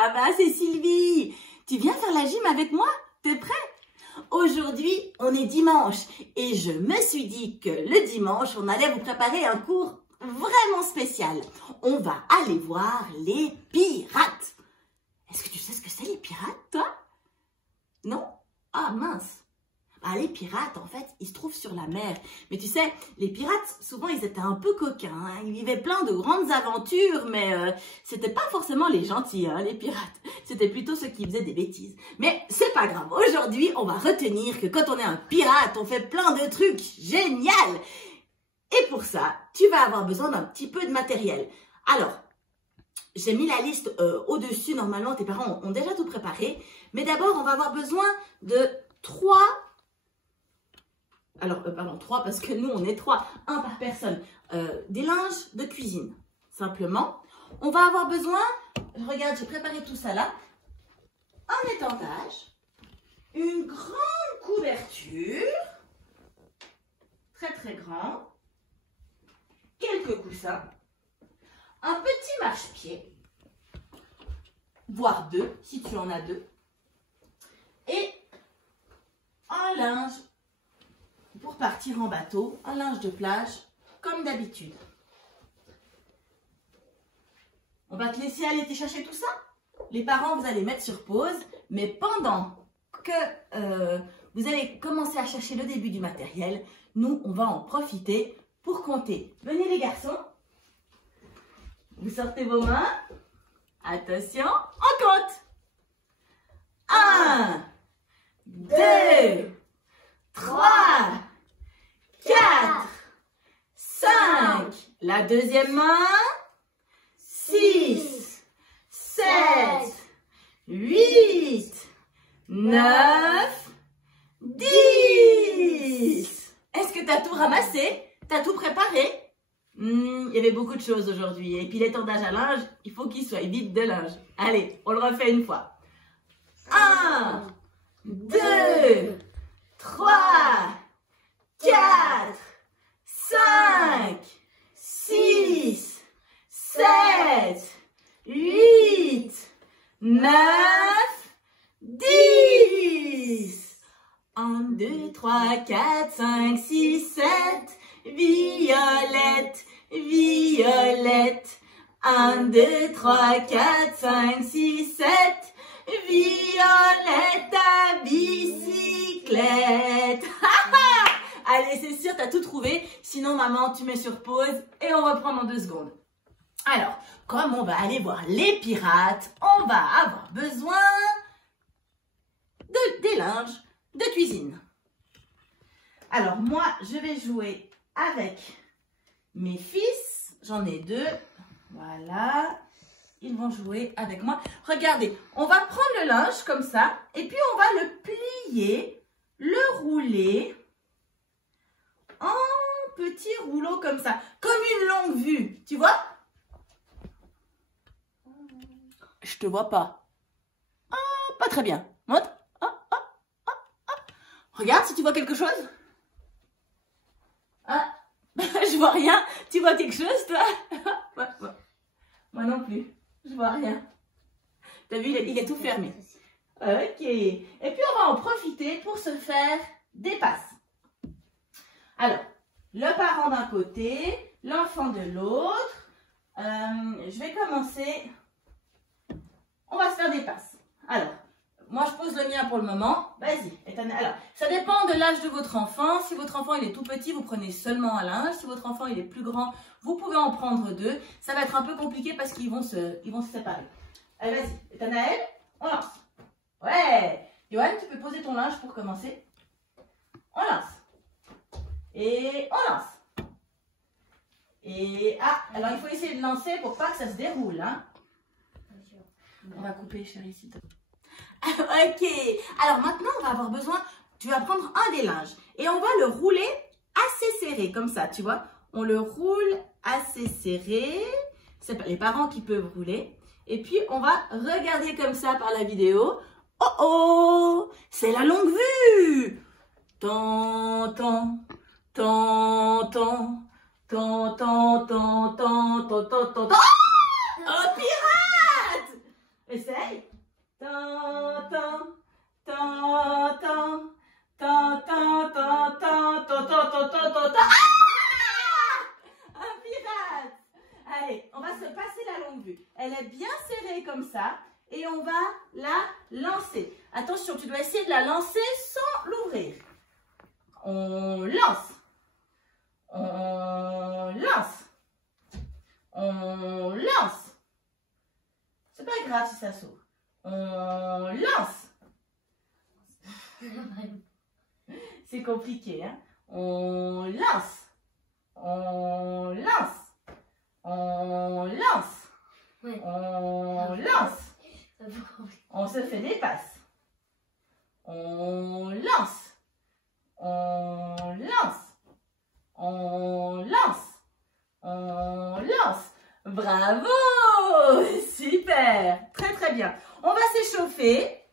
Ça va, c'est Sylvie. Tu viens faire la gym avec moi? T'es prêt? Aujourd'hui, on est dimanche et je me suis dit que le dimanche, on allait vous préparer un cours vraiment spécial. On va aller voir les pirates. Est-ce que tu sais ce que c'est les pirates, toi? Non? Ah mince. Ah, les pirates, en fait, ils se trouvent sur la mer. Mais tu sais, les pirates, souvent, ils étaient un peu coquins. Hein. Ils vivaient plein de grandes aventures, mais c'était pas forcément les gentils, hein, les pirates. C'était plutôt ceux qui faisaient des bêtises. Mais c'est pas grave. Aujourd'hui, on va retenir que quand on est un pirate, on fait plein de trucs génial. Et pour ça, tu vas avoir besoin d'un petit peu de matériel. Alors, j'ai mis la liste au-dessus. Normalement, tes parents ont déjà tout préparé. Mais d'abord, on va avoir besoin de 3... Alors, pardon, 3 parce que nous, on est 3, un par personne. Des linges de cuisine, simplement. On va avoir besoin, regarde, j'ai préparé tout ça là. Un étendage, une grande couverture, très très grand, quelques coussins, un petit marchepied, voire 2, si tu en as 2, et un linge pour partir en bateau, un linge de plage, comme d'habitude. On va te laisser aller te chercher tout ça. Les parents, vous allez mettre sur pause, mais pendant que vous allez commencer à chercher le début du matériel, nous, on va en profiter pour compter. Venez les garçons, vous sortez vos mains. Attention, on compte. 1, 2, 3, 4, 5, la deuxième main, 6, 7, 8, 9, 10. Est-ce que tu as tout ramassé? Tu as tout préparé? Il y avait beaucoup de choses aujourd'hui. Et puis l'étendage à linge, il faut qu'il soit vide de linge. Allez, on le refait une fois. 1, 2, 3, 4, 5, 6, 7, 8, 9, 10. 1, 2, 3, 4, 5, 6, 7. Violette, violette. 1, 2, 3, 4, 5, 6, 7. Violette à bicyclette. Allez, c'est sûr, tu as tout trouvé. Sinon, maman, tu mets sur pause et on reprend dans 2 secondes. Alors, comme on va aller voir les pirates, on va avoir besoin des linges de cuisine. Alors, moi, je vais jouer avec mes fils. J'en ai 2. Voilà. Ils vont jouer avec moi. Regardez, on va prendre le linge comme ça et puis on va le plier, le rouler en petits rouleaux comme ça, comme une longue vue. Tu vois? Je te vois pas. Ah, pas très bien. Montre. Ah, ah, ah, ah. Regarde si tu vois quelque chose. Ah, je vois rien. Tu vois quelque chose, toi? Moi non plus. Je vois rien. T'as vu, il est tout fermé. Ok. Et puis, on va en profiter pour se faire des passes. Alors, le parent d'un côté, l'enfant de l'autre. Je vais commencer. On va se faire des passes. Alors, moi, je pose le mien pour le moment. Vas-y. Alors, ça dépend de l'âge de votre enfant. Si votre enfant il est tout petit, vous prenez seulement un linge. Si votre enfant il est plus grand, vous pouvez en prendre 2. Ça va être un peu compliqué parce qu'ils vont se séparer. Allez, vas-y. Nathanaël, on lance. Ouais. Johan, tu peux poser ton linge pour commencer. On lance. Et on lance. Et alors il faut essayer de lancer pour pas que ça se déroule. Hein. On va couper, chérie, s'il te plaît. Ok, alors maintenant on va avoir besoin, tu vas prendre un des linges et on va le rouler assez serré comme ça, tu vois. On le roule assez serré, c'est pas les parents qui peuvent rouler. Et puis on va regarder comme ça par la vidéo. Oh oh, c'est la longue vue. Tant, tant, tant, tant, tant, tant, tant, tant, tant, tant, tant. Oh, pirate! Essaye. On va se passer la longue vue. Elle est bien serrée comme ça. Et on va la lancer. Attention, tu dois essayer de la lancer sans l'ouvrir. On lance. On lance. On lance. C'est pas grave si ça s'ouvre. On lance. C'est compliqué, hein? On lance. On lance. On lance. On lance. On se fait des passes. On lance. On lance. On lance. On lance. Bravo! Super! Très très bien. On va s'échauffer.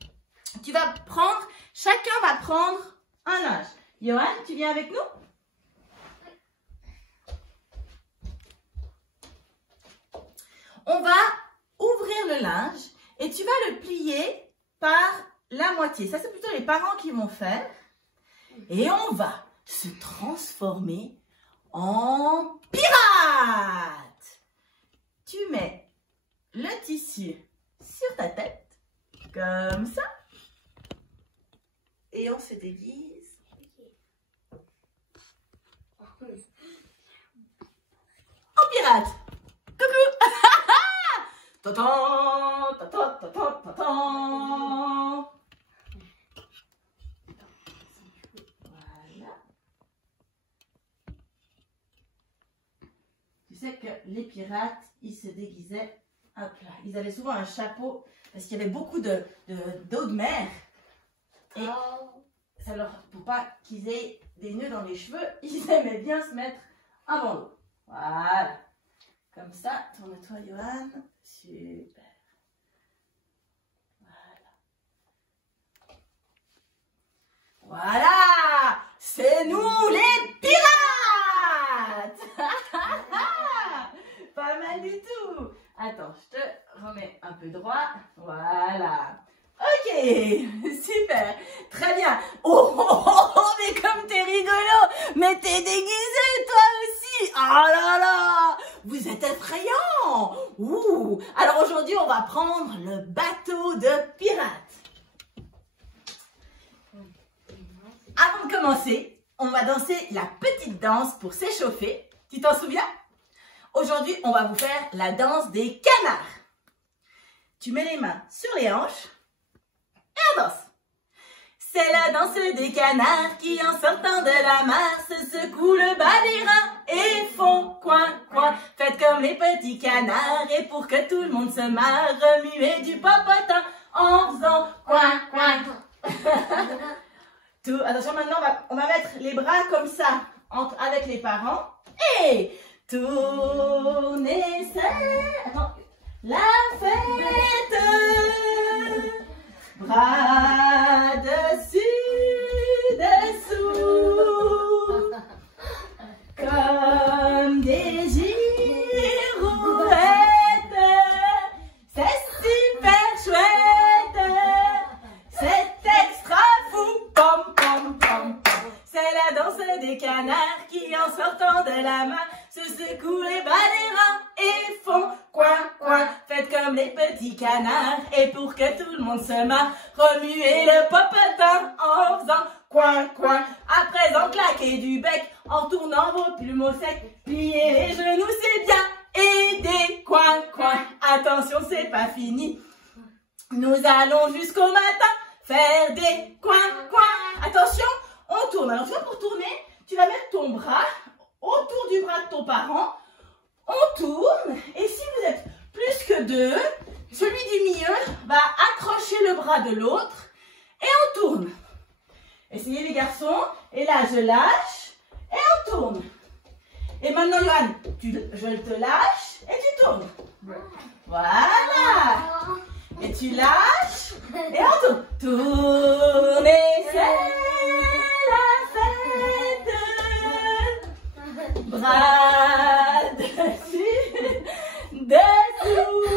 Tu vas prendre, chacun va prendre un linge. Johan, tu viens avec nous? On va ouvrir le linge et tu vas le plier par la moitié. Ça, c'est plutôt les parents qui vont faire. Et on va se transformer en pirate. Tu mets le tissu sur ta tête, comme ça. Et on se déguise. En pirate. Coucou. Tatan, tatan, tatan, tatan. Voilà. Tu sais que les pirates, ils se déguisaient, hop là, ils avaient souvent un chapeau parce qu'il y avait beaucoup d'eau de mer. Et ça leur, pour pas qu'ils aient des nœuds dans les cheveux, ils aimaient bien se mettre avant l'eau. Voilà. Comme ça, tourne-toi, Johan. Super. Voilà. Voilà. C'est nous les pirates. Pas mal du tout. Attends, je te remets un peu droit. Voilà. Ok, super, très bien. Oh, oh, oh, oh, mais comme t'es rigolo, mais t'es déguisé toi aussi. Oh là là, vous êtes effrayant. Ouh. Alors aujourd'hui, on va prendre le bateau de pirates. Avant de commencer, on va danser la petite danse pour s'échauffer. Tu t'en souviens? Aujourd'hui, on va vous faire la danse des canards. Tu mets les mains sur les hanches. Et on danse. C'est la danse des canards qui, en sortant de la mare, se secouent le bas des reins et font coin, coin. Faites comme les petits canards et pour que tout le monde se marre, remuez du popotin en faisant coin, coin. Tout, attention, maintenant, on va mettre les bras comme ça avec les parents. Et tournez, attends, la fête. Bras dessus, dessous, comme des girouettes. C'est super chouette, c'est extra fou. Pom, pom, pom, pom. C'est la danse des canards qui, en sortant de la main, se secouent les bas des reins et font coin, coin. Faites comme les petits canards et pour que tout le monde se marre, remuez le popotin en faisant coin, coin. À présent, claquez du bec en tournant vos plumeaux secs. Pliez les genoux, c'est bien. Et des coin, coin. Attention, c'est pas fini. Nous allons jusqu'au matin faire des coin, coin. Attention, on tourne. Alors, tu vois, pour tourner, tu vas mettre ton bras autour du bras de ton parent. On tourne. Et si vous êtes plus que deux, celui du milieu va accrocher le bras de l'autre et on tourne. Essayez les garçons. Et là, je lâche et on tourne. Et maintenant, Johan, je te lâche et tu tournes. Voilà. Et tu lâches et on tourne. Tournez, c'est la fête. Bras dessus, dessous,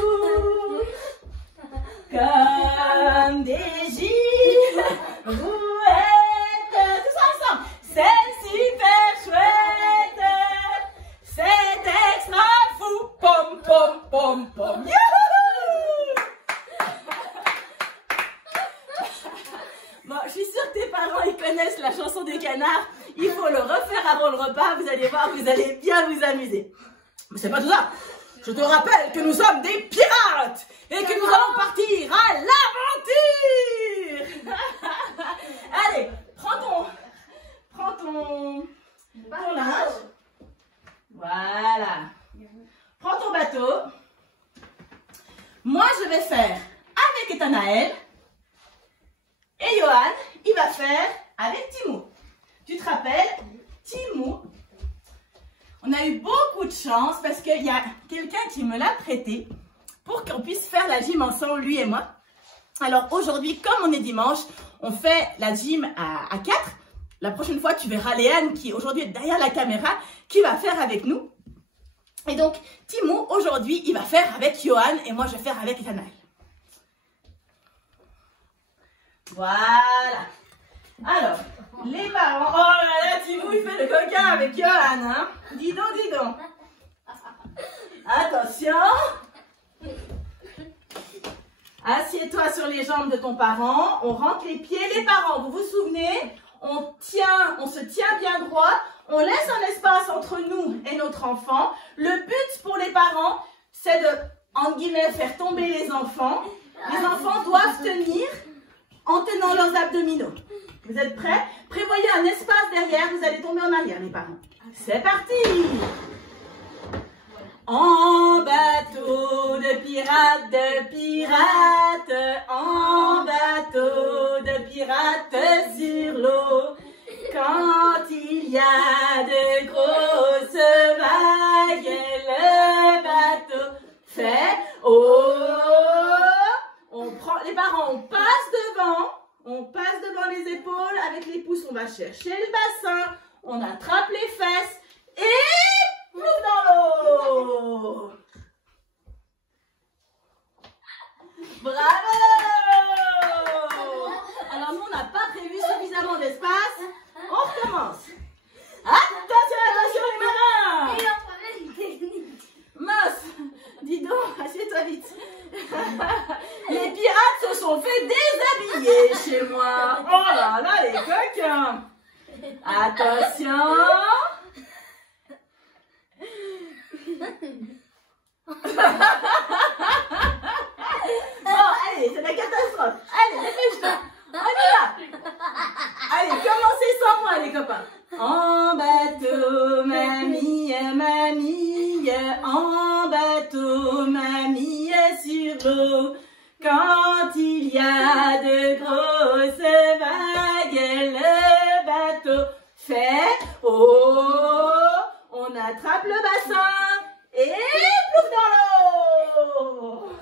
comme des girouettes. Tout ça ensemble. C'est super chouette, c'est extra fou. Pom, pom, pom, pom, pom. Youhou! Bon, je suis sûre que tes parents, ils connaissent la chanson des canards. Il faut le refaire avant le repas. Vous allez voir, vous allez bien vous amuser. Mais c'est pas tout ça. Je te rappelle que nous sommes des pirates et que nous allons partir à l'aventure. Allez, prends ton linge. Voilà. Prends ton bateau. Moi, je vais faire avec Ethanaël. Et Johan, il va faire avec Timou. Tu te rappelles, Timou, on a eu beaucoup de chance parce qu'il y a quelqu'un qui me l'a prêté pour qu'on puisse faire la gym ensemble, lui et moi. Alors aujourd'hui, comme on est dimanche, on fait la gym à 4. La prochaine fois, tu verras Léane qui aujourd'hui est derrière la caméra, qui va faire avec nous. Et donc, Timou, aujourd'hui, il va faire avec Johan et moi, je vais faire avec Ethanaël. Voilà. Alors, les parents... Oh là là, Timou, il fait le coquin avec Johan, hein. Dis donc, dis donc. Attention. Assieds-toi sur les jambes de ton parent. On rentre les pieds. Les parents, vous vous souvenez, on se tient bien droit. On laisse un espace entre nous et notre enfant. Le but pour les parents, c'est de, entre guillemets, faire tomber les enfants. Les enfants doivent tenir en tenant leurs abdominaux. Vous êtes prêts? Prévoyez un espace derrière, vous allez tomber en arrière, les parents. C'est parti! En bateau de pirates, en bateau de pirates sur l'eau. Quand il y a de grosses vagues, le bateau fait oh. Les parents, on passe devant les épaules avec les pouces, on va chercher le bassin, on attrape les fesses et plouf dans l'eau. Bravo! Alors nous, on n'a pas prévu suffisamment d'espace. On recommence. Attention, attention les marins! Moss, dis donc, assieds-toi vite. Les pirates se sont fait déshabiller chez moi. Oh là là, les coquins. Attention. Bon, allez, c'est la catastrophe. Allez, dépêche-toi. On y va. Allez, commencez sans moi, les copains. En bateau, mamie, mamie, en bateau, mamie sur l'eau. Quand il y a de grosses vagues, le bateau fait oh. On attrape le bassin et plouf dans l'eau.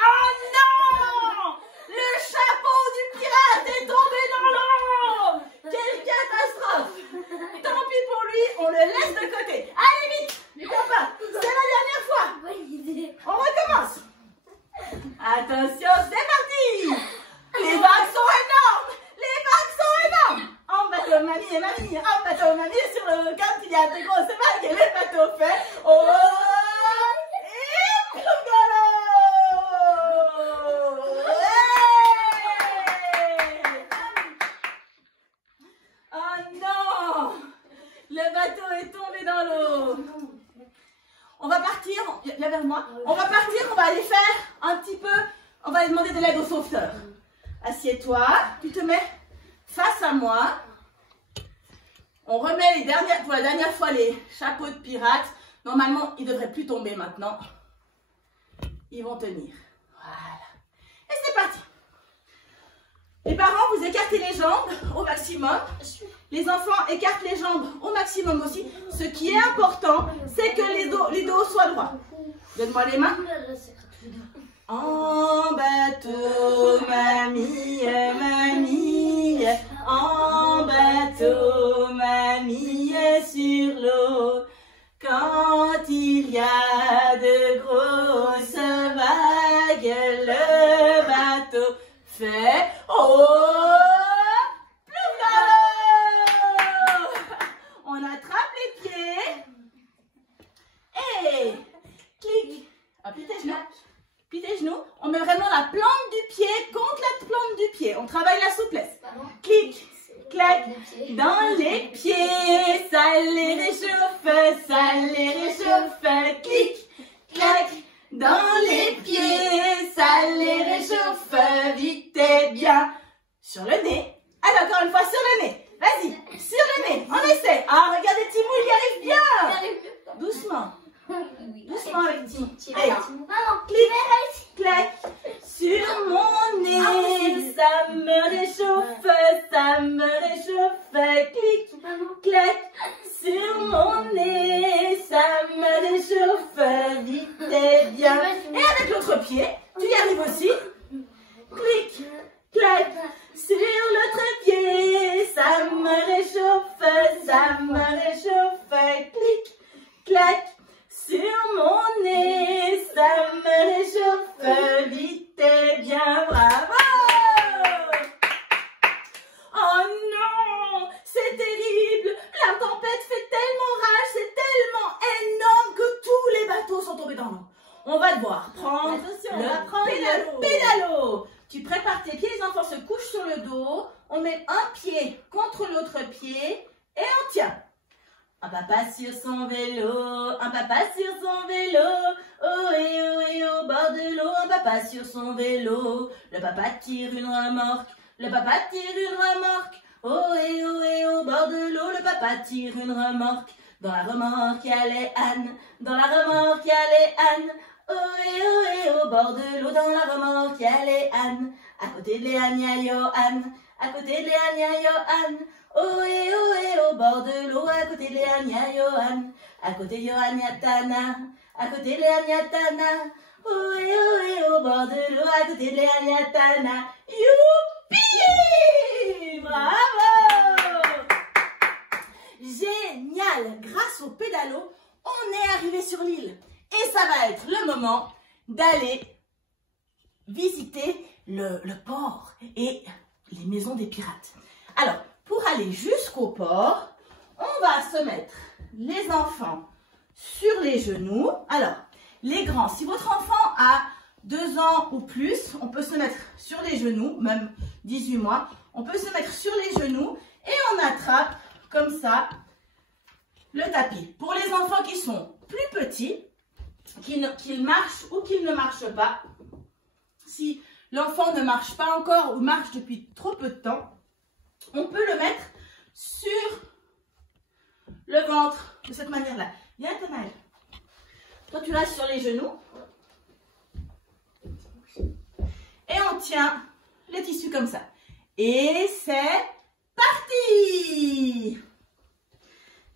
Oh non! Le chapeau du pirate est tombé dans l'eau! Quelle catastrophe! Tant pis pour lui, on le laisse de côté. Allez vite, les copains, c'est la dernière fois. On recommence. Attention, c'est parti! Les vagues sont énormes! Les vagues sont énormes! En bateau, mamie et mamie, en bateau, mamie sur le quand il y a de grosses vagues et le bateau fait oh! Et plouf dans l'eau! Oh non! Le bateau est tombé dans l'eau. On va partir, viens vers moi. On va partir, on va aller faire un petit peu, on va demander de l'aide au sauveteur. Assieds-toi, tu te mets face à moi. On remet pour la dernière fois les chapeaux de pirates. Normalement, ils ne devraient plus tomber maintenant. Ils vont tenir. Voilà. Et c'est parti. Les parents, vous écartez les jambes au maximum. Les enfants écartent les jambes au maximum aussi. Ce qui est important, c'est que les dos soient droits. Donne-moi les mains. En bateau, mamie, mamie. En bateau, mamie sur l'eau. Quand il y a de grosses vagues, le bateau fait oh. Clic. Ah, plie tes genoux. Plie tes genoux. On met vraiment la plante du pied contre la plante du pied. On travaille la souplesse. Clic. Clac. Dans les pieds. Ça les réchauffe. Ça les réchauffe. Clic. Clac. Dans les pieds. Ça les réchauffe. Vite et bien. Sur le nez. Allez, encore une fois, sur le nez. Vas-y, sur le nez. On essaie. Ah, regardez Timou, il y arrive bien. Doucement. Doucement avec Timou. Allez, clic, clac. Sur mon nez, ça me réchauffe, ça me réchauffe. Clic, clac. Sur mon nez, ça me réchauffe. Vite et bien. Et avec l'autre pied, tu y arrives aussi. Clic, clac. Sur l'autre pied, ça me réchauffe, ça me réchauffe. Clic, clac. Sur mon nez, ça me réchauffe. Vite et bien, bravo. Oh non, c'est terrible. La tempête fait tellement rage, c'est tellement énorme que tous les bateaux sont tombés dans l'eau. On va devoir prendre le pédalo. Tu prépares tes pieds, les enfants se couchent sur le dos. On met un pied contre l'autre pied et on tient. Un papa sur son vélo, un papa sur son vélo. Oh, au bord de l'eau, un papa sur son vélo. Le papa tire une remorque, le papa tire une remorque. Oh, au bord de l'eau, le papa tire une remorque. Dans la remorque, il y a les ânes, dans la remorque, il y a les ânes. Oh, au bord de l'eau, dans la remorque, il y a les ânes. À côté de les ânes, il y a Johan. À côté de les ânes, il y a Johan. Oh, au bord de l'eau, à côté de les ânes, il y a Johan. À côté de Johan, il y a Tana. À côté de les ânes, il y a Tana. Oh, au bord de l'eau, à côté de les ânes, il y a Tana. Youpi! Bravo! Génial! Grâce au pédalo, on est arrivé sur l'île. Et ça va être le moment d'aller visiter le port et les maisons des pirates. Alors, pour aller jusqu'au port, on va se mettre les enfants sur les genoux. Alors, les grands, si votre enfant a 2 ans ou plus, on peut se mettre sur les genoux, même 18 mois. On peut se mettre sur les genoux et on attrape comme ça le tapis. Pour les enfants qui sont plus petits, qu'ils marchent ou qu'ils ne marchent pas, si l'enfant ne marche pas encore ou marche depuis trop peu de temps, on peut le mettre sur le ventre de cette manière-là. Viens, Tanal. Toi, tu restes sur les genoux. Et on tient le tissu comme ça. Et c'est parti!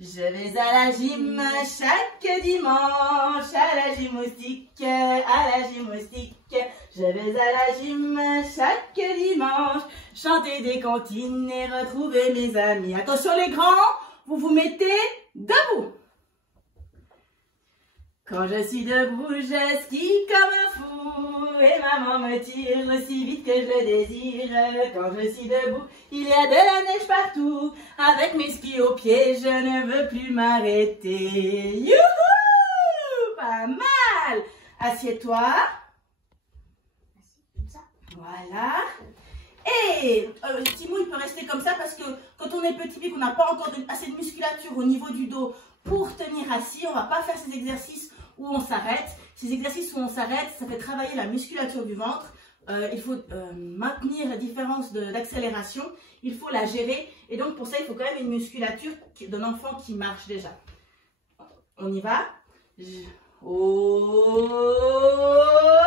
Je vais à la gym chaque dimanche, à la gymnastique, à la gymnastique. Je vais à la gym chaque dimanche, chanter des comptines et retrouver mes amis. Attention les grands, vous vous mettez debout. Quand je suis debout, je skie comme un fou et maman me tire aussi vite que je le désire. Quand je suis debout, il y a de la neige partout. Avec mes skis aux pieds, je ne veux plus m'arrêter. Youhou! Pas mal! Assieds-toi. Voilà. Et Timou, il peut rester comme ça parce que quand on est petit et qu'on n'a pas encore assez de musculature au niveau du dos pour tenir assis, on ne va pas faire ces exercices où on s'arrête. Ces exercices où on s'arrête, ça fait travailler la musculature du ventre. Il faut maintenir la différence d'accélération. Il faut la gérer. Et donc, pour ça, il faut quand même une musculature d'un enfant qui marche déjà. On y va. Oh,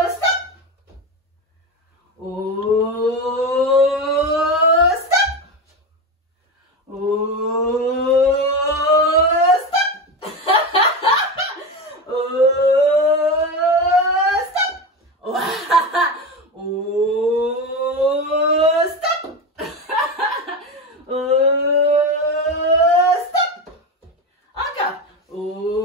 stop! Oh, stop! Oh, stop! Oh, stop! Oh, stop! Oh, stop! Encore. Oh,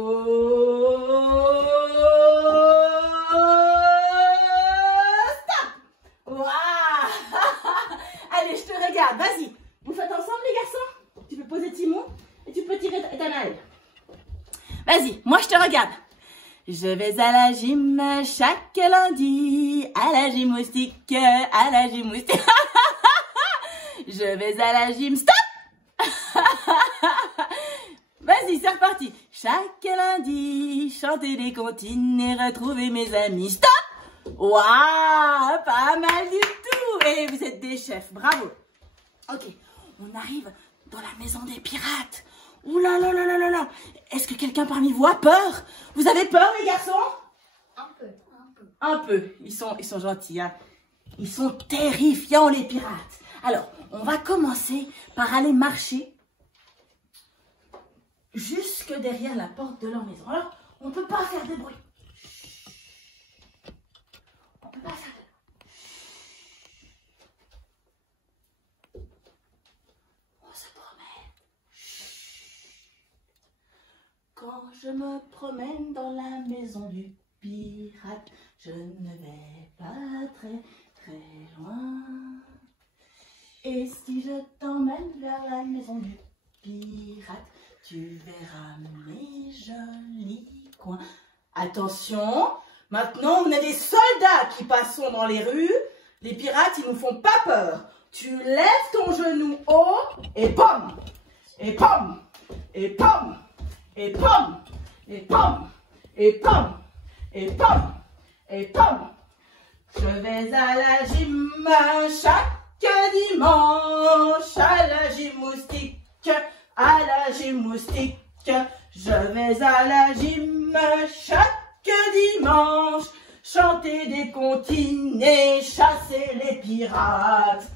Je vais à la gym chaque lundi, à la gymnastique, à la gymnastique. Je vais à la gym, stop! Vas-y, c'est reparti. Chaque lundi, chanter des comptines et retrouver mes amis. Stop! Waouh, pas mal du tout. Et vous êtes des chefs, bravo. Ok, on arrive dans la maison des pirates. Ouh là là là là là là. Est-ce que quelqu'un parmi vous a peur? Vous avez peur, les garçons? Un peu, un peu. Un peu. Ils sont gentils, hein. Ils sont terrifiants, les pirates. Alors, on va commencer par aller marcher jusque derrière la porte de leur maison. Alors, on ne peut pas faire de bruit. On ne peut pas faire de bruit. On se promène. Quand je me promène dans la maison du pirate, je ne vais pas très très loin. Et si je t'emmène vers la maison du pirate, tu verras mes jolis coins. Attention, maintenant on a des soldats qui passeront dans les rues. Les pirates, ils nous font pas peur. Tu lèves ton genou haut et pomme, et pomme, et pomme, et pomme, et pomme, et pomme, et pomme, et pomme. Je vais à la gym chaque dimanche, à la gymnastique, à la gymnastique. Je vais à la gym chaque dimanche, chanter des comptines et chasser les pirates.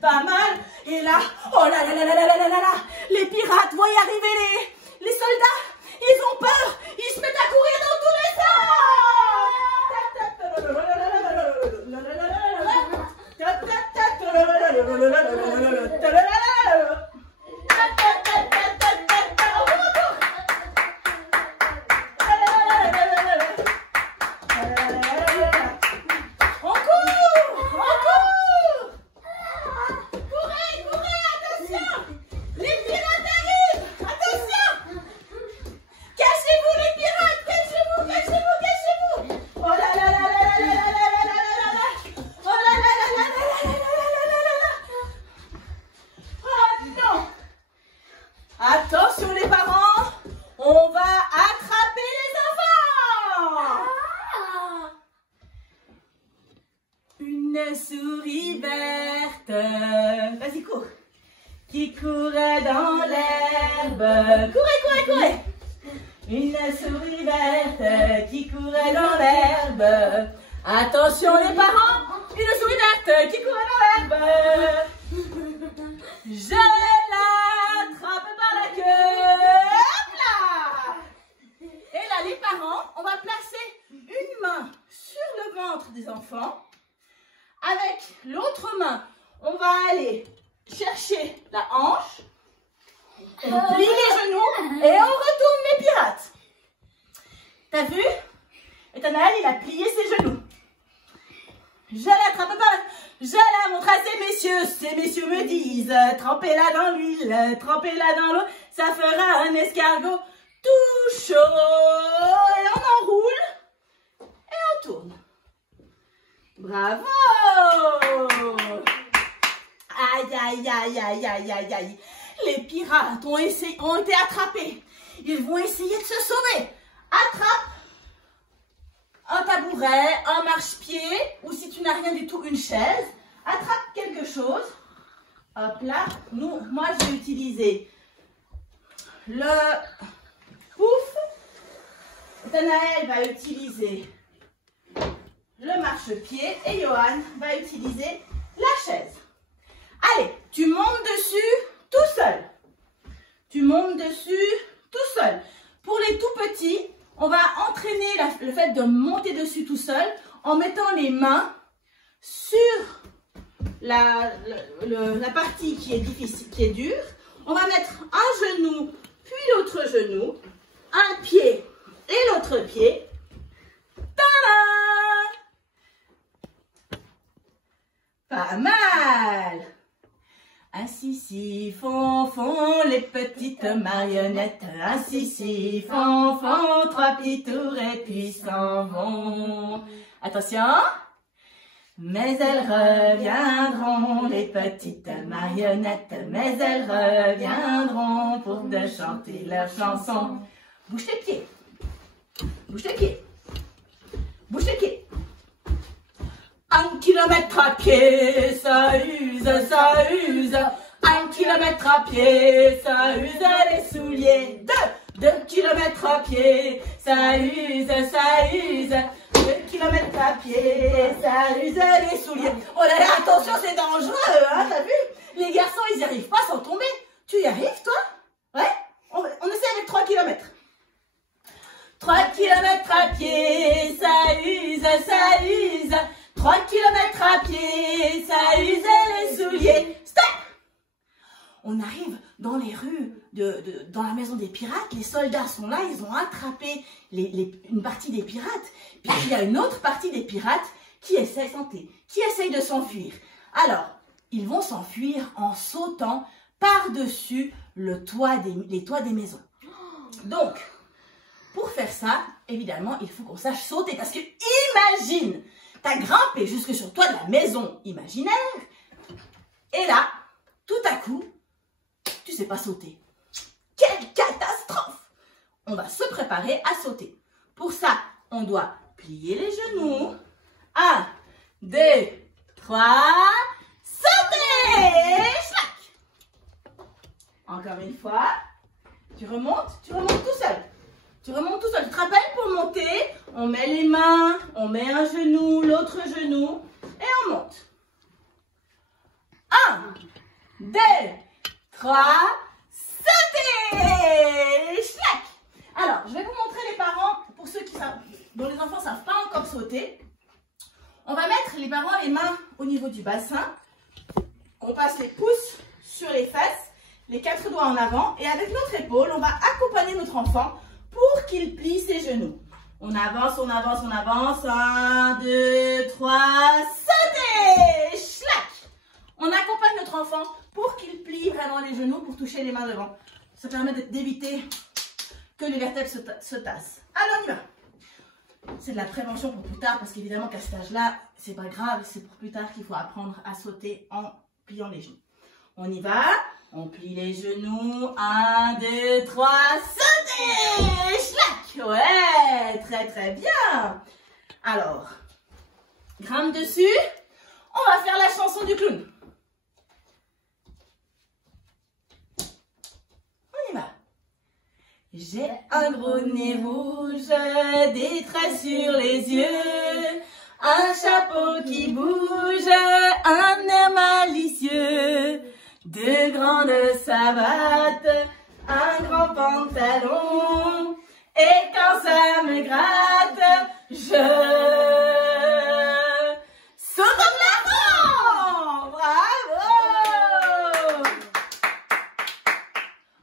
Pas mal. Et là, oh là là là là là là là là, les pirates vont y arriver, les soldats, ils ont peur, ils se mettent à courir dans tous les sens. Attention les parents, on va attraper les enfants. Une souris verte, vas-y cours, qui courait dans l'herbe. Courez, courez, courez. Une souris verte qui courait dans l'herbe. Attention les parents, une souris verte qui courait dans l'herbe. Je l'attrape par la queue. Hop là! Et là, les parents, on va placer une main sur le ventre des enfants. Avec l'autre main, on va aller chercher la hanche. On plie les genoux et on retourne les pirates. T'as vu? Et Nathanaël, il a plié ses genoux. Je l'attrape par la... Je la montre à ces messieurs me disent, trempez-la dans l'huile, trempez-la dans l'eau, ça fera un escargot tout chaud. Et on enroule et on tourne. Bravo! Aïe, aïe, aïe, aïe, aïe, aïe, aïe. Les pirates ont été attrapés. Ils vont essayer de se sauver. Attrape un tabouret, un marchepied, ou si tu n'as rien du tout, une chaise. Attrape quelque chose. Hop là. Moi, je vais utiliser le pouf. Nathanaël va utiliser le marchepied et Johan va utiliser la chaise. Allez, tu montes dessus tout seul. Tu montes dessus tout seul. Pour les tout petits, on va entraîner le fait de monter dessus tout seul en mettant les mains sur la partie qui est difficile, qui est dure. On va mettre un genou, puis l'autre genou, un pied et l'autre pied. Tada! Pas mal! Ainsi font les petits petites marionnettes, un sissi, fanfan, trois petits tours et puis s'en vont. Attention. Mais elles reviendront, les petites marionnettes, mais elles reviendront pour te chanter leur chanson. Bouge tes pieds, bouge tes pieds, bouge tes pieds. 1 kilomètre à pied, ça use, ça use. 1 kilomètre à pied, ça use les souliers. 2 kilomètres à pied, ça use, ça use. 2 kilomètres à pied, ça use les souliers. Oh là là, attention, c'est dangereux, hein, t'as vu? Les garçons, ils n'y arrivent pas sans tomber. Tu y arrives, toi? Ouais? On essaie avec 3 kilomètres. 3 kilomètres à pied, ça use, ça use. 3 kilomètres à pied, ça use les souliers. Stop! On arrive dans les rues, dans la maison des pirates. Les soldats sont là, ils ont attrapé une partie des pirates. Puis il y a une autre partie des pirates qui essaye de s'enfuir. Alors, ils vont s'enfuir en sautant par-dessus les toits des maisons. Donc, pour faire ça, évidemment, il faut qu'on sache sauter. Parce que imagine, tu as grimpé jusque sur le toit de la maison imaginaire. Et là, tout à coup, tu sais pas sauter. Quelle catastrophe! On va se préparer à sauter. Pour ça, on doit plier les genoux. 1, 2, 3, sauter! Schlac! Encore une fois. Tu remontes tout seul. Tu remontes tout seul. Tu te rappelles, pour monter, on met les mains, on met un genou, l'autre genou, et on monte. 1, 2, 3, sautez! Schlac! Alors, je vais vous montrer les parents, pour ceux dont les enfants ne savent pas encore sauter. On va mettre les parents les mains au niveau du bassin. On passe les pouces sur les fesses, les 4 doigts en avant. Et avec notre épaule, on va accompagner notre enfant pour qu'il plie ses genoux. On avance, on avance, on avance. 1, 2, 3, sautez! Schlac! On accompagne notre enfant pour qu'il plie vraiment les genoux pour toucher les mains devant. Ça permet d'éviter que les vertèbres se tassent. Alors, on y va. C'est de la prévention pour plus tard parce qu'évidemment qu'à cet âge-là, c'est pas grave. C'est pour plus tard qu'il faut apprendre à sauter en pliant les genoux. On y va. On plie les genoux. 1, 2, 3, sautez! Schlac! Ouais, très très bien. Alors, grimpe dessus. On va faire la chanson du clown. On y va. J'ai un gros nez rouge, des traits sur les yeux, un chapeau qui bouge, un air malicieux, de grandes savates, un grand pantalon, et quand ça me gratte, je saute en avant! Bravo!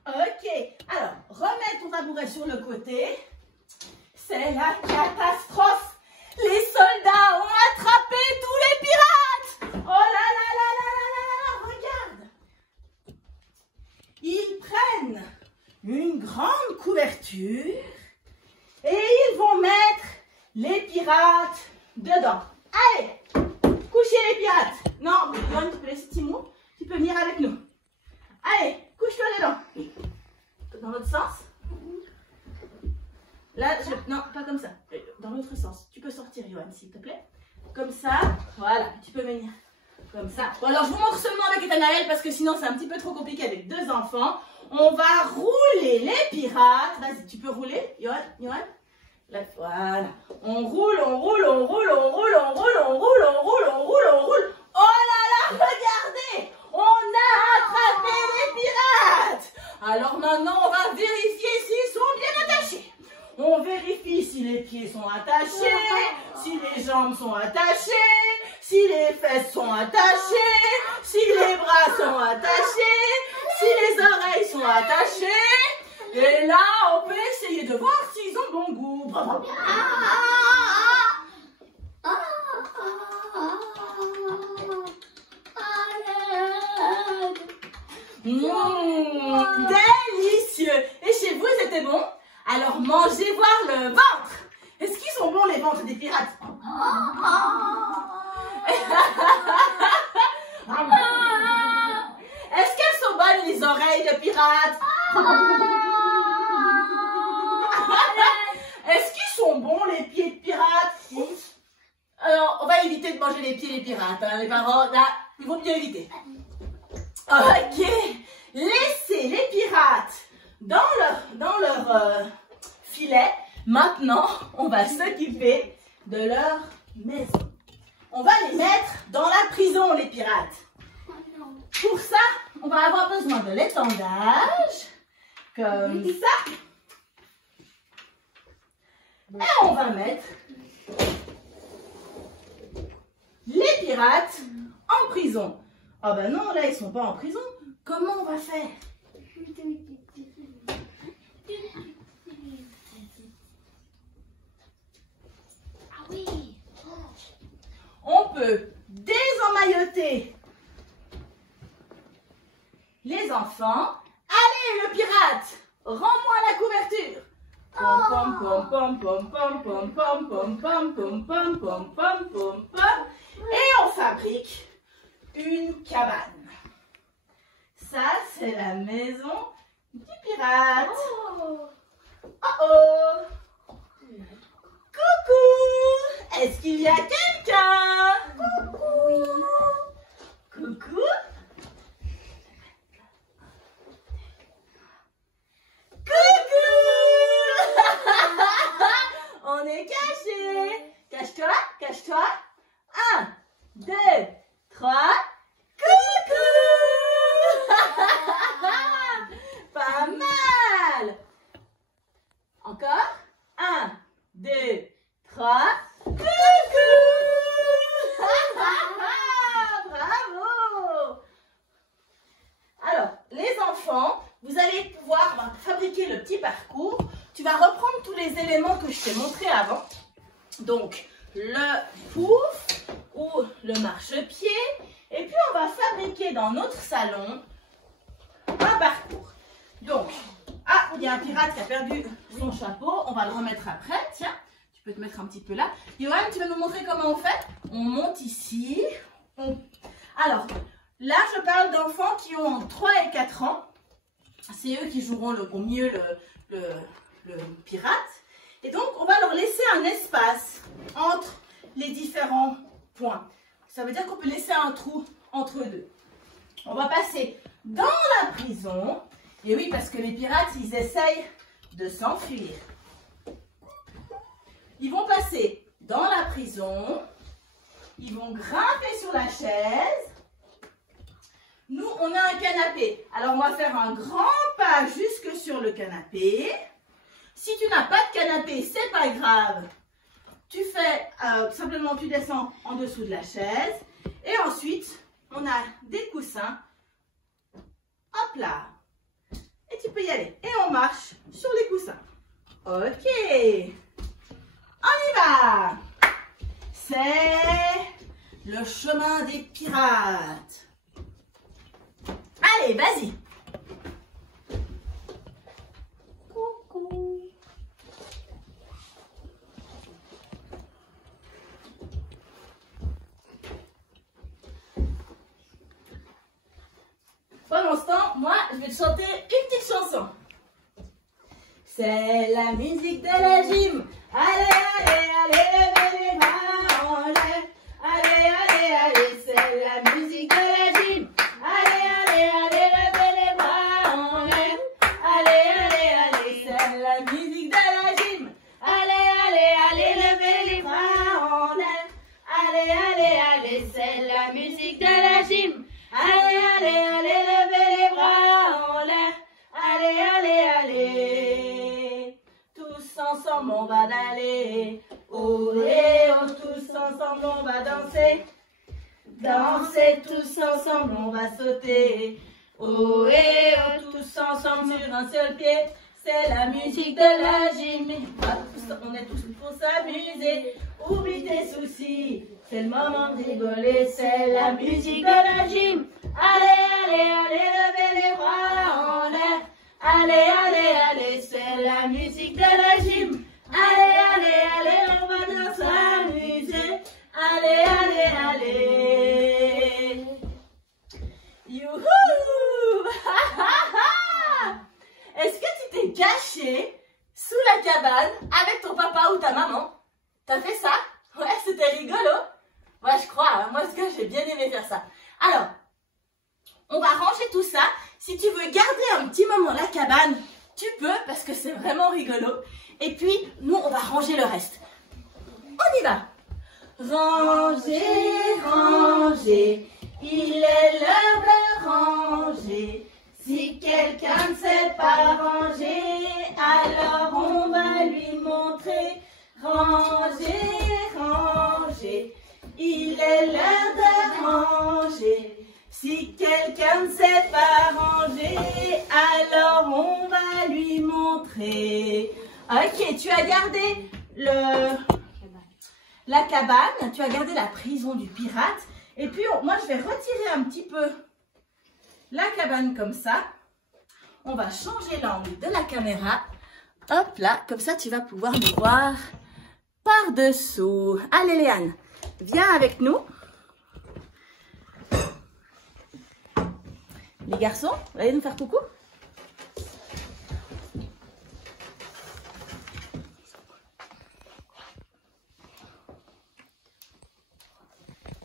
Ok, alors, remets ton tabouret sur le côté. C'est la catastrophe. Les soldats ont attrapé tous les pirates. Oh là là là là là là là, regarde. Ils prennent une grande couverture et ils vont mettre les pirates dedans. Allez, couchez les pirates. Non, Yoann, tu peux laisser Timon. Tu peux venir avec nous. Allez, couche-toi dedans. Dans l'autre sens. Là, non, pas comme ça. Dans l'autre sens. Tu peux sortir, Yoann, s'il te plaît. Comme ça. Voilà, tu peux venir. Comme ça. Bon, alors, je vous montre seulement avec Nathanaël parce que sinon, c'est un petit peu trop compliqué avec 2 enfants. On va rouler les pirates. Vas-y, tu peux rouler, Yoann, Là, voilà. On roule, on roule, on roule, on roule, on roule, on roule, on roule, on roule, on roule. Oh là là, regardez! On a attrapé les pirates! Alors maintenant, on va vérifier s'ils sont bien attachés. On vérifie si les pieds sont attachés, si les jambes sont attachées, si les fesses sont attachées, si les bras sont attachés, si les oreilles sont attachées. Et là, on peut essayer de voir s'ils ont bon goût. Délicieux! manger, voir le ventre. Est-ce qu'ils sont bons les ventres des pirates? Est-ce qu'elles sont bonnes les oreilles de pirates? Est-ce qu'ils sont bons les pieds de pirates? Alors, on va éviter de manger les pieds des pirates, hein, les parents. Là, il vaut mieux éviter. Ok. Laissez les pirates dans leur filet. Maintenant, on va s'occuper de leur maison. On va les mettre dans la prison, les pirates. Pour ça, on va avoir besoin de l'étendage, comme ça. Et on va mettre les pirates en prison. Ah ben non, là, ils sont pas en prison. Comment on va faire? Ah oui. On peut désemmailloter les enfants. Allez, le pirate, rends-moi la couverture. Pom pom pom pom pom pom pom pom pom pom pom pom pom pom pom. Et on fabrique une cabane. Ça, c'est la maison du pirate. Oh oh. Coucou. Est-ce qu'il y a quelqu'un? Coucou. Coucou. On est caché. Cache-toi, cache-toi. 1, 2, 3. Coucou. Pas mal. Encore. 1, 2, 3. Coucou. Bravo. Alors, les enfants, vous allez pouvoir fabriquer le petit parcours. Tu vas reprendre tous les éléments que je t'ai montrés avant. Donc, le pouf ou le marchepied. Et puis, on va fabriquer dans notre salon un parcours. Donc, ah, il y a un pirate qui a perdu son chapeau. On va le remettre après. Tiens, tu peux te mettre un petit peu là. Johan, tu vas nous montrer comment on fait? On monte ici. Alors, là, je parle d'enfants qui ont entre 3 et 4 ans. C'est eux qui joueront au mieux le pirate. Et donc, on va leur laisser un espace entre les différents points. Ça veut dire qu'on peut laisser un trou entre deux. On va passer dans la prison. Et oui, parce que les pirates, ils essayent de s'enfuir. Ils vont passer dans la prison. Ils vont grimper sur la chaise. Nous, on a un canapé. Alors, on va faire un grand pas jusque sur le canapé. Si tu n'as pas de canapé, c'est pas grave. Tu fais, simplement, tu descends en dessous de la chaise. Et ensuite, on a des coussins. Hop là. Et tu peux y aller. Et on marche sur les coussins. Ok. On y va. C'est le chemin des pirates. Allez, vas-y. Coucou. Pendant ce temps, moi, je vais te chanter une petite chanson. C'est la musique de la gym. Allez, allez, allez, levez les mains en l'air. Allez, allez, allez, c'est la musique de la gym. Allez, allez, allez, levez les bras en l'air. Allez, allez, allez, c'est la musique de la gym. Allez, allez, allez, levez les bras en l'air. Allez, allez, allez, c'est la musique de la gym. Allez, allez, allez, levez les bras en l'air. Allez, allez, allez. Tous ensemble, on va d'aller. Oh, et oh, tous ensemble, on va danser. Danser tous ensemble, on va sauter. Oh, et oh, tous ensemble sur un seul pied. C'est la musique de la gym. On est tous pour s'amuser. Oublie tes soucis. C'est le moment de rigoler. C'est la musique de la gym. Allez, allez, allez, levez les bras en l'air. Allez, allez, allez, c'est la musique de la gym. Allez, allez, allez, on va bien s'amuser. Allez, allez, allez. Youhou! Est-ce que tu t'es caché sous la cabane avec ton papa ou ta maman? T'as fait ça? Ouais, c'était rigolo. Ouais, je crois. Hein. Moi, ce que j'ai bien aimé faire ça. Alors, on va ranger tout ça. Si tu veux garder un petit moment la cabane, tu peux parce que c'est vraiment rigolo. Et puis, nous, on va ranger le reste. On y va. Ranger, ranger. Il est l'heure de ranger. Si quelqu'un ne sait pas ranger, alors on va lui montrer. Ranger, ranger. Il est l'heure de ranger. Si quelqu'un ne sait pas ranger, alors on va lui montrer. Ok, tu as gardé la cabane, tu as gardé la prison du pirate. Et puis, moi, je vais retirer un petit peu la cabane comme ça. On va changer l'angle de la caméra. Hop là, comme ça, tu vas pouvoir me voir par-dessous. Allez, Léane, viens avec nous. Les garçons, vous allez nous faire coucou?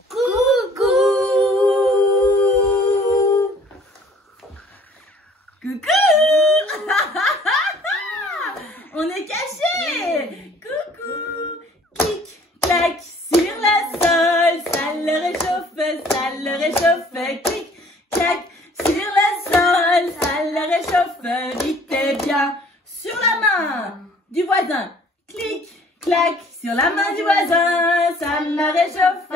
Coucou! Coucou! On est cachés! Coucou! Clic, clac, sur le sol, ça le réchauffe, clic, clac, sur le sol, ça le réchauffe, vite et bien, sur la main du voisin, clic, clac, sur la main du voisin, ça me réchauffe,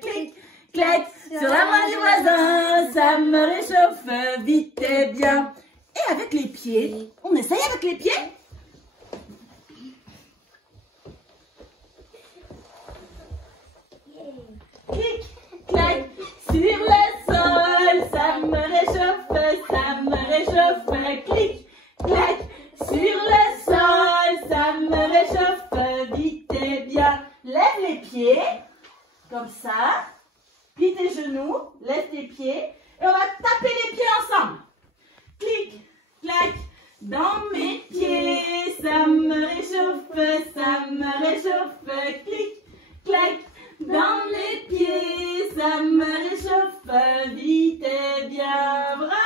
clic, clac, sur la main du voisin, ça me réchauffe, vite et bien. Et avec les pieds, on essaye avec les pieds? Clic, clac, sur le sol, ça me réchauffe, clic, clac, sur le sol, ça me réchauffe, vite et bien. Lève les pieds, comme ça, plie tes genoux, lève tes pieds, et on va taper les pieds ensemble. Clic, clac, dans mes pieds, ça me réchauffe, clic, clac, dans mes pieds, ça me réchauffe, vite et bien, bravo!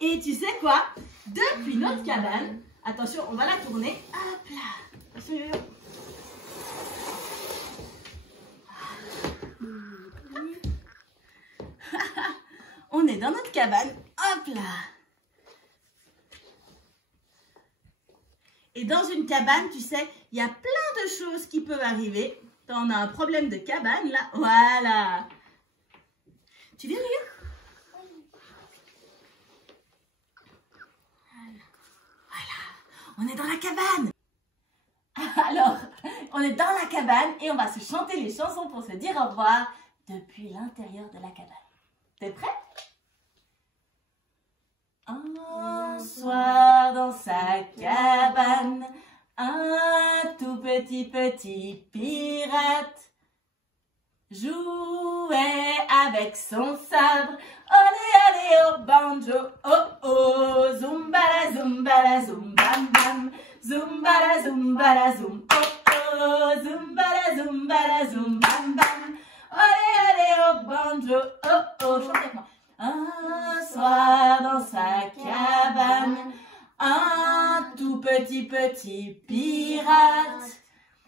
Et tu sais quoi? Depuis notre cabane, attention, on va la tourner, hop là, attention. On est dans notre cabane, hop là. Et dans une cabane, tu sais, il y a plein de choses qui peuvent arriver. Quand on a un problème de cabane, là, voilà. Tu viens, regarde. Voilà, on est dans la cabane. Alors, on est dans la cabane et on va se chanter les chansons pour se dire au revoir depuis l'intérieur de la cabane. T'es prêt? Un soir dans sa cabane, un tout petit pirate jouait avec son sabre. Olé olé au banjo, oh oh, zumbala zumbala zum bam bam, zumbala zumbala zum oh oh, zumbala zumbala zum bam bam. Olé olé au banjo, oh oh, chante avec moi. Un soir dans sa cabane, un tout petit pirate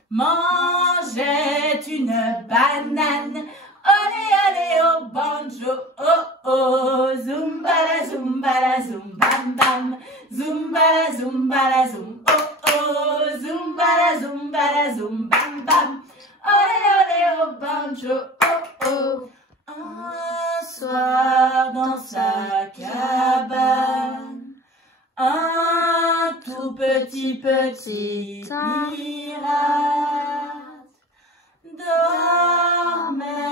mangeait une banane. Olé olé au banjo, oh oh, zumbala zumbala zum bam bam, zumbala zumbala zum oh oh, zumbala zumbala zum bam bam. Olé olé au banjo, oh oh. Un soir dans sa cabane, un tout petit pirate dormait.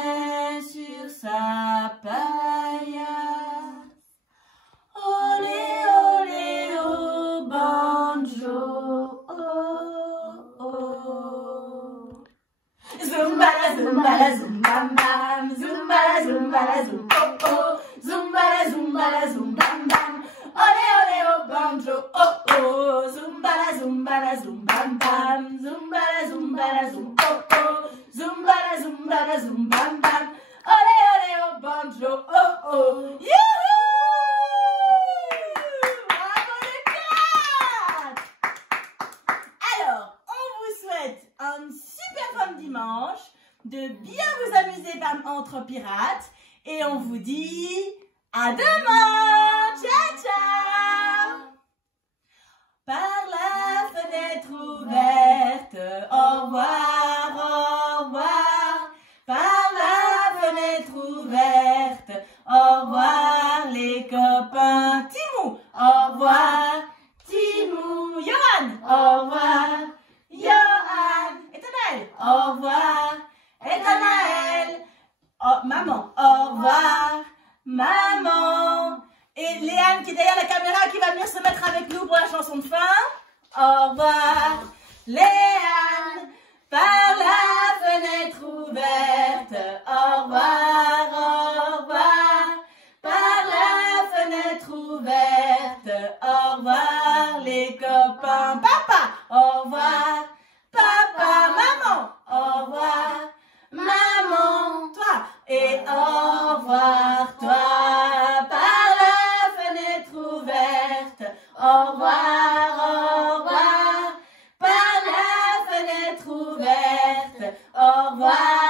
et on vous dit à demain. Ciao, ciao. Par la fenêtre ouverte, au revoir, au revoir. Par la fenêtre ouverte, au revoir les copains. Timou, au revoir. Timou, Johan, au revoir. Johan, Ethanaël, au revoir. Ethanaël, oh, maman, au revoir. Maman. Et Léane qui est derrière la caméra qui va venir se mettre avec nous pour la chanson de fin. Au revoir. Léane, par la fenêtre ouverte. Au revoir, au revoir. Par la fenêtre ouverte. Au revoir les copains. Papa, au revoir. Papa, maman, au revoir. Maman, toi. Et au revoir, toi. Par la fenêtre ouverte. Au revoir, au revoir. Par la fenêtre ouverte. Au revoir.